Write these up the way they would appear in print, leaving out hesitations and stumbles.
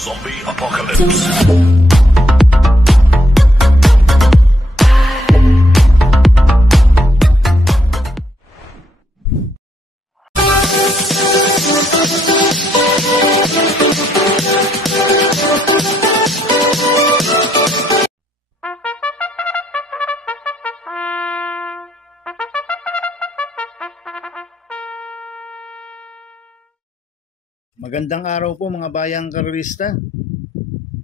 Zombie Apocalypse. Magandang araw po mga bayang karerista.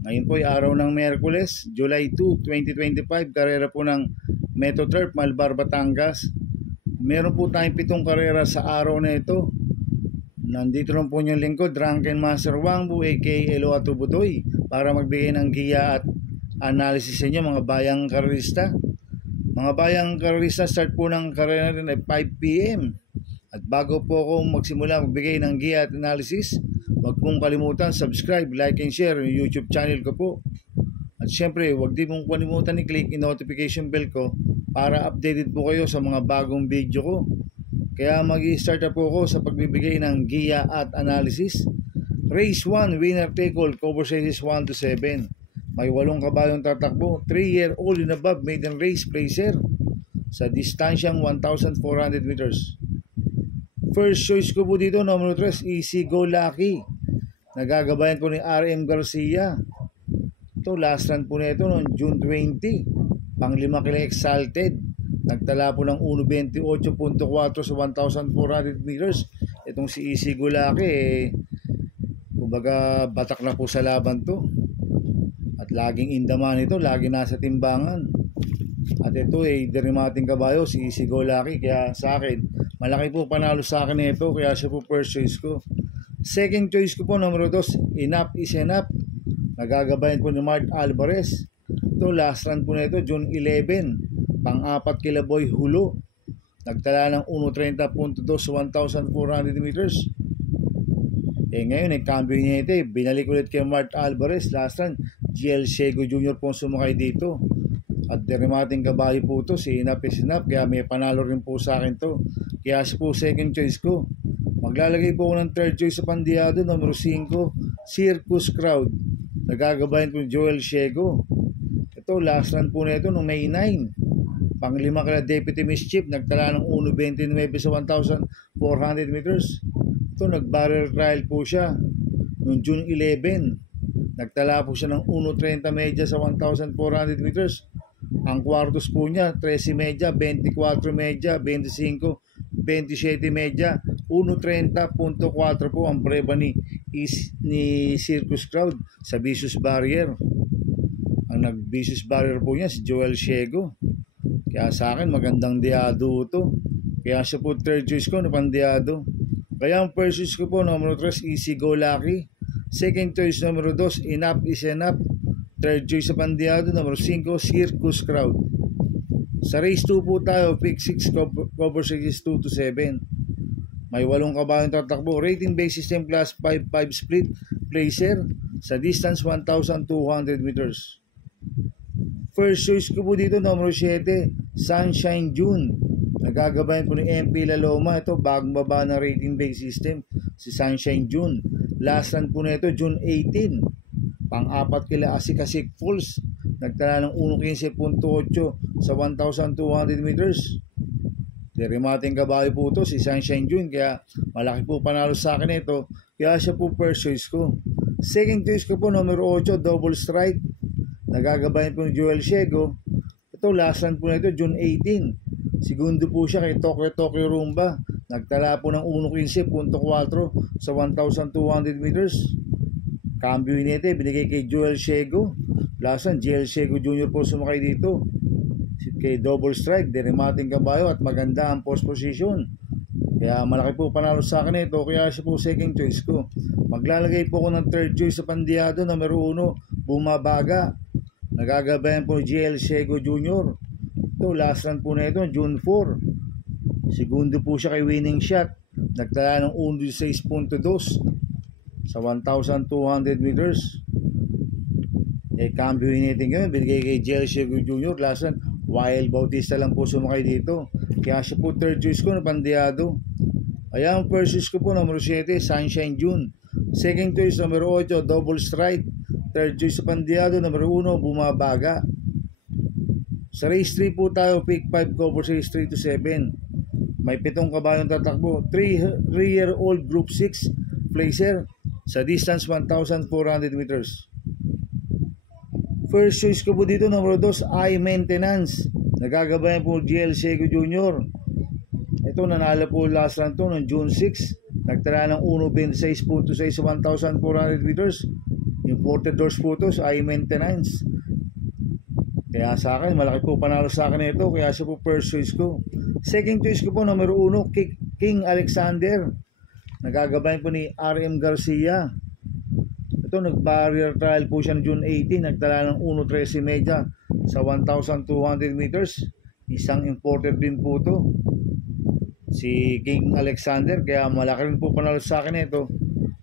Ngayon po ay araw ng Miyerkules, July 2, 2025. Karera po ng Metoturf, Malbar, Batangas. Meron po tayong 7 karera sa araw na ito. Nandito lang po yung lingkod, Drunken Master Wangbu aka Elo Atubudoy, para magbigay ng giya at analysis sa inyo mga bayang karerista. Mga bayang karerista, start po ng karera natin ay 5 PM. At bago po ako magsimula magbigay ng giya at analysis, huwag pong kalimutan subscribe, like and share yung YouTube channel ko po. At syempre, huwag din pong kalimutan i-click yung notification bell ko para updated po kayo sa mga bagong video ko. Kaya mag-i-start na po ako sa pagbibigay ng giya at analysis. Race 1, winner take all, cover sizes 1 to 7. May 8 kabayong tatakbo, 3-year-old and above maiden race placer sa distansyang 1,400 meters. First choice ko po dito, number 3, Easy Go Lucky. Nagagabayan po ni RM Garcia. Ito, last run po na ito noong June 20. Pang-5 kila Exalted. Nagtala po ng 1.28.4 sa 1,400 meters. Itong si Easy Go Lucky, kumbaga batak na po sa laban to. At laging indaman ito, laging nasa timbangan. At ito derimating kabayo, si Easy Go Lucky. Kaya sa akin, malaki po panalo sa akin nito, kaya siya po first choice ko. Second choice ko po, number 2, Enough is Enough. Nagagabayan po ni Mark Alvarez. Ito, last run po na ito, June 11. Pang-4 kila Boy Hulo. Nagtala ng 1.30.2 sa 1,400 meters. Ngayon, cambio niya ito. Binalik ulit kay Mark Alvarez. Last run, GL Sego Jr. po sumakay dito. At derimating kabayo po ito, si Enough is Enough. Kaya may panalo rin po sa akin to. Kaya siya po second choice ko. Maglalagay po ako ng third choice sa pandiyado, number 5, Circus Crowd. Nagagabayan po Joel Sego. Ito, last run po na ito noong May 9. Pang-5 kala Deputy Mischief, nagtala ng 1.29 sa 1,400 meters. Ito, nag-barrel trial po siya noong June 11. Nagtala po siya ng 1.30 media sa 1,400 meters. Ang kwartos po niya, 13 media, 24 media, 25, 27 media, 1.30.4 po ang preba ni Circus Crowd sa Vicious Barrier. Ang nag-Vicious Barrier po niya si Joel Sego. Kaya sa akin, magandang diado ito. Kaya siya po third choice ko na pandiado. Kaya ang first choice ko po, number 3, Easy Go Lucky. Second choice, number 2, Enough is Enough. Third choice sa pandiado, number 5, Circus Crowd. Sa race 2 po tayo, pick 6, cover sizes 2 to 7. May 8 kabayong tatakbo. Rating base system class 5-5 split placer sa distance 1,200 meters. First choice ko po dito, number 7, Sunshine June. Nagagabayan po ni MP Laloma. Ito, bagong baba na rating base system, si Sunshine June. Last run po na ito, June 18. Pang-4 kila Asik-Asik Falls. Nagtala ng 1.15.8 sa 1,200 meters. Derimating kabayo po ito, si Sunshine June. Kaya malaki po panalo sa akin ito. Kaya siya po first choice ko. Second choice ko po, number 8, Double Strike. Nagagabayan po ni Joel Sego. Ito, last run po na ito, June 18. Segundo po siya kay Tokyo Rumba. Nagtala po ng 1.15.4 sa 1,200 meters. Cambio nito, binigay kay Joel Sego. Last run, GL Sego Jr. po sumakay dito. Kay Double Strike, derimating kabayo at maganda ang post position. Kaya malaki po panalo sa akin ito, kaya siya po second choice ko. Maglalagay po ako ng third choice sa pandiyado, number 1, Bumabaga. Nagagabayan po GL Sego Jr. Ito, last run po na ito, June 4. Segundo po siya kay Winning Shot. Nagtala ng 1.6.2 sa 1,200 meters. Cambio natin ngayon, binigay kay GL Sego Jr. Last run, Wild Bautista lang po sumakay dito. Kaya siya po third choice ko na pandiyado. Ayan, first choice ko po, number 7, Sunshine June. Second choice, numero 8, Double Strike. Third choice sa Pandiado, numero 1, Bumabaga. Sa race 3 po tayo, pick 5 cover race 3 to 7. May 7 kabayong tatakbo. 3-year-old group 6 placer sa distance 1,400 meters. First choice ko po dito, numero 2, I Maintenance. Nagagabayan po GL Seco Jr. Ito, nanalo po last run to noong June 6. Nagtala ng 1.26.6 sa 1,400 meters. Imported doors po ito sa I Maintenance. Kaya sa akin, malaki po panalo sa akin ito. Kaya siya po first choice ko. Second choice ko po, numero 1, King Alexander. Nagagabayan po ni RM Garcia. Ito, nag-barrier trial po siya June 18. Nagtala ng 1.13 media sa 1,200 meters. Isang imported din po ito, si King Alexander. Kaya malaki rin po panalo sa akin ito.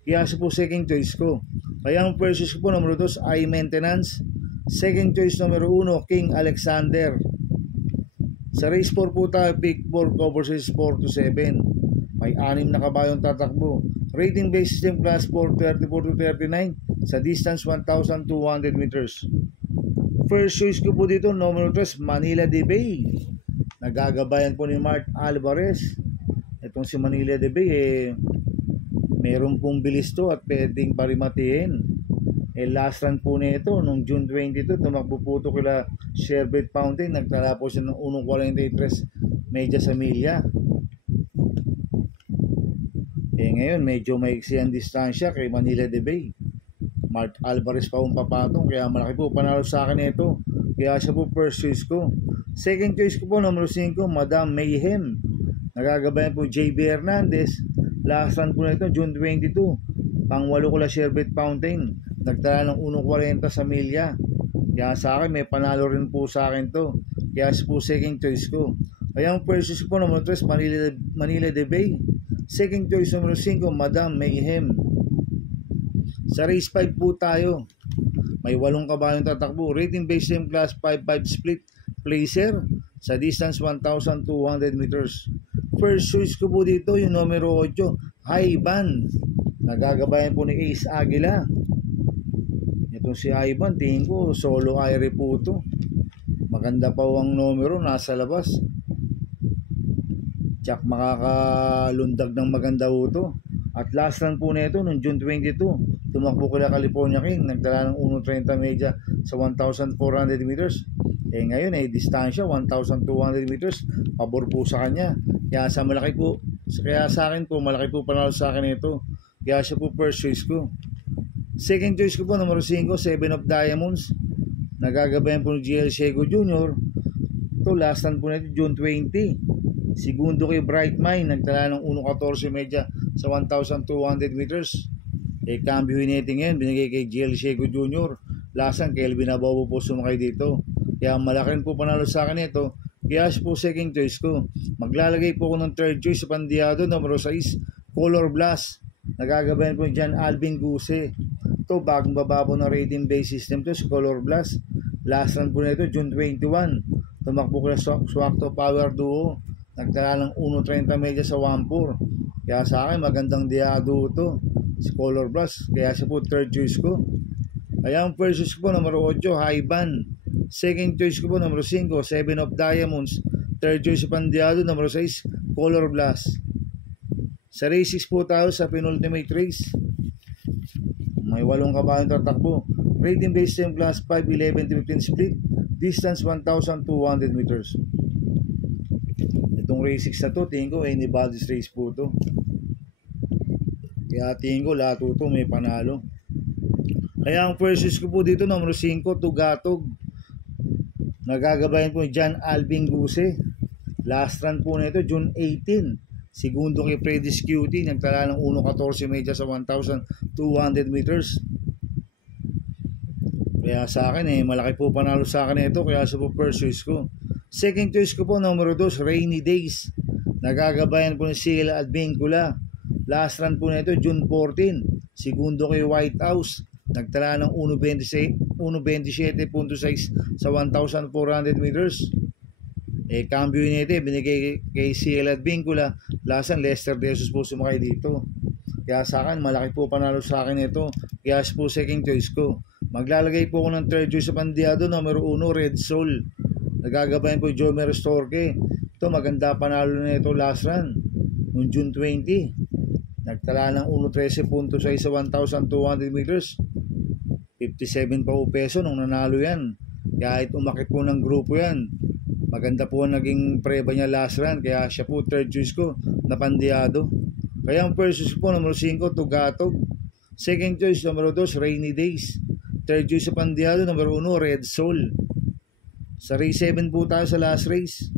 Kaya siya po second choice ko. Kaya ang first choice ko po, numero 2, I Maintenance. Second choice, numero 1, King Alexander. Sa race 4 po tayo, pick 4 cover race 4 to 7. May 6 na kabayong tatakbo. Rating base system class 4, 34 to 39 sa distance 1,200 meters. First choice ko po dito, numero 3, Manila de Bay. Nagagabayan po ni Mark Alvarez. Itong si Manila de Bay, meron pong bilis to at pwedeng parimatiin. Last run po nito nung June 22, tumakbo po ito kila Sherbet Fountain. Nagtala po siya ng 1.43 medya sa milya. Ngayon medyo maiksi ang distansya kay Manila de Bay. Mark Alvarez pa ang papatong, kaya malaki po panalo sa akin ito. Kaya siya po first choice ko. Second choice ko po, numero 5, Madam Mayhem. Nagagabayan po JB Hernandez. Last run po nito June 22. Pang-8 ko la Sherbet Fountain. Nagtala ng 1.40 sa milya. Kaya sa akin, may panalo rin po sa akin to. Kaya siya po second choice ko. Kaya ang first choice ko po, numero 3, Manila de Bay. Second choice, numero 5, Madam Mayhem. Sa race 5 po tayo. May 8 kabayong tatakbo. Rating base same class 5-5 split placer sa distance 1,200 meters. First choice ko po dito, yung numero 8, Ivan. Nagagabayan po ni Ace Aguila. Itong si Ivan, tingin ko solo aire po ito. Maganda pa ang numero, nasa labas. Tsak makakalundag ng maganda po ito. At last run po nito noong June 22, tumakbo kila California King. Nagtala ng 1.30 media sa 1,400 meters. Ngayon distansya 1,200 meters. Pabor po sa kanya. Kaya sa akin po, malaki po panalo sa akin ito. Kaya siya po first choice ko. Second choice ko po, numero 5, 7 of Diamonds. Nagagabayan po ni GL Seco Jr. Ito, last run po nito, June 20. Segundo kay Bright Mind. Nagtala ng 1.14 media sa 1,200 meters. Cambio hitting yan, binigay kay GL Seco Jr. Last run, Kelvin Abobo po sumakay dito. Kaya malaki rin po panalo sa akin ito. Kaya siya po second choice ko. Maglalagay po ako ng third choice sa Pandiado, numero 6, Color Blast. Nagagabayan po dyan Alvin Guse. Ito, bagong bababaw ng rating base system to, si Color Blast. Last run po na ito, June 21. Tumakbo ko na Swakto Power Duo. Nagtala ng 1.30 media sa 1.4. Kaya sa akin, magandang diado ito, si Color Blast. Kaya siya po third choice ko. Kaya ang first choice ko po, numero 8, Haiban. Second choice ko po, numero 5, 7 of Diamonds. Third choice sa Pandiado, numero 6, Color Blast. Sa race 6 po tayo sa penultimate race. May 8 kabayong tatakbo. Rating base 10 plus 5, 11 to 15 split. Distance 1,200 meters. Itong race 6 na to, tingin ko anybody's race po to. Kaya tingin ko lahat ito may panalo. Kaya ang first choice ko po dito, numero 5, Tugatog. Nagagabayan po ni John Alvin Guse. Last run po na ito, June 18. Segundo kay Freddy Cutie. Nagtala ng 1.14 media sa 1,200 meters. Kaya sa akin malaki po panalo sa akin ito. Kaya sa po first choice ko. Second choice ko po, numero 2, Rainy Days. Nagagabayan po ni Sheila Advincula. Last run po na ito, June 14. Segundo kay White House. Nagtala ng 1.27.6 sa 1,400 meters. Cambio nito, binigay kay CL at Vincula. Lasan, Lester De Jesus po sumakay dito. Kaya sa akin, malaki po panalo sa akin ito. Kaya po second choice ko. Maglalagay po ako ng third choice sa Pandiado, numero 1, Red Soul. Nagagabayan po yung Jomer Storke. Ito, maganda panalo na ito last run. Noong June 20. Nagtala ng 1.13.6 sa 1,200 meters. 57 pa po peso nung nanalo yan. Kahit umakit po ng grupo yan. Maganda po naging preba niya last run. Kaya siya po third choice ko na Pandiado. Kaya ang first choice po, numero 5, Tugatog. Second choice, numero 2, Rainy Days. Third choice sa Pandiado, numero 1, Red Soul. Sa race 7 po tayo sa last race.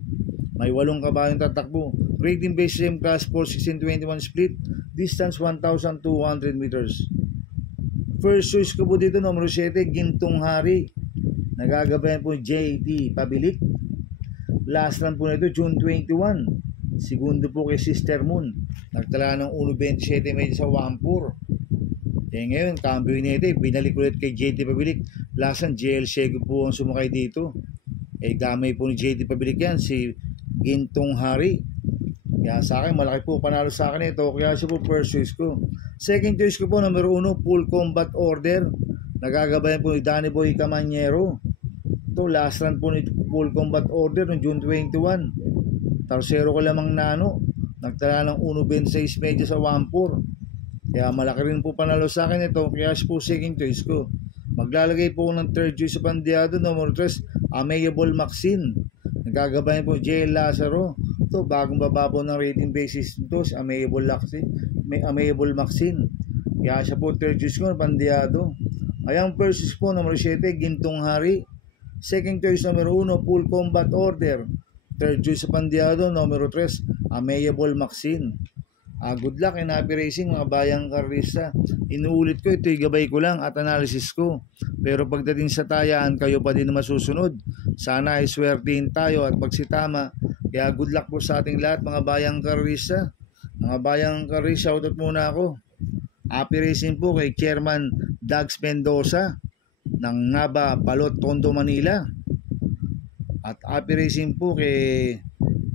May 8 kabayong tatakbo. Rating base same class 4-16-21 split. Distance 1,200 meters. First choice ko po dito, numero 7, Gintong Hari. Nagagabayan po JT Pabilik. Last run po nito, June 21. Segundo po kay Sister Moon. Nagtala ng 1.27 medyo sa 1.4. Ngayon, cambio nito, binalik ulit kay JT Pabilik. Last run, JL Sego po ang sumakay dito. Gamay po ni JT Pabilik yan, si Gintong Hari. Kaya sa akin, malaki po panalo sa akin ito. Kaya siya po first choice ko. Second choice ko po, numero 1, Full Combat Order. Nagagabayan po ni Danny Boy Camanyero. Ito, last run po ni Full Combat Order noong June 21. Tarsero ko lamang nano. Nagtala ng 1.26 medyo sa 1.4. Kaya malaki rin po panalo sa akin ito. Kaya siya po second choice ko. Maglalagay po ng third choice sa Pandiado, numero 3, Amiable Maxine. Nagagabayan po JL Lazaro. Ito, bagong baba po ng rating basis ito, si Amiable Maxine. Kaya siya po third choice ko, Pandiado. Ayang first choice po, numero 7, Gintong Hari. Second choice, numero 1, Full Combat Order. Third choice sa Pandiado, numero 3, Amiable Maxine. Good luck and happy racing mga bayang karista. Inuulit ko, ito'y gabay ko lang at analysis ko. Pero pagdating sa tayaan, kayo pa din na masusunod. Sana ay swertihin tayo at pagsitama. Kaya good luck po sa ating lahat mga bayang karista. Mga bayang karista, shoutout muna ako. Happy racing po kay Chairman Dags Mendoza ng Naba, Balot, Tondo, Manila. At happy racing po kay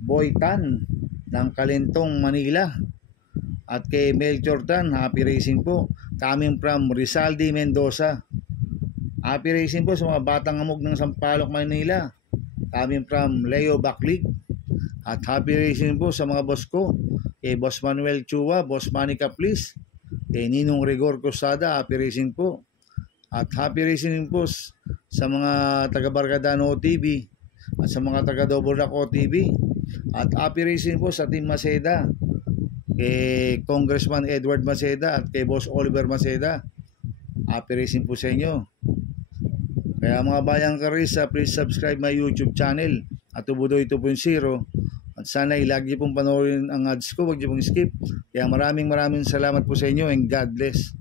Boy Tan ng Kalentong, Manila. At kay Melchor Tan, happy racing po. Coming from Rizaldi, Mendoza. Happy racing po sa mga batang amog ng Sampaloc, Manila. Coming from Leo Baclig. At happy racing po sa mga boss ko. Kay Boss Manuel Chua, Boss Manny Caplis. Kay Ninong Rigor Cosada, happy racing po. At happy racing po sa mga taga-Bargadano TV. At sa mga taga-Double Rock TV. At happy racing po sa Team Maceda. Kay Congressman Edward Maceda at kay Boss Oliver Maceda. Happy racing po sa inyo. Kaya mga bayang karista, please subscribe my YouTube channel at Tubudoy 2.0. At sana lagi pong panoorin ang ads ko, huwag niyo pong skip. Kaya maraming salamat po sa inyo and God bless.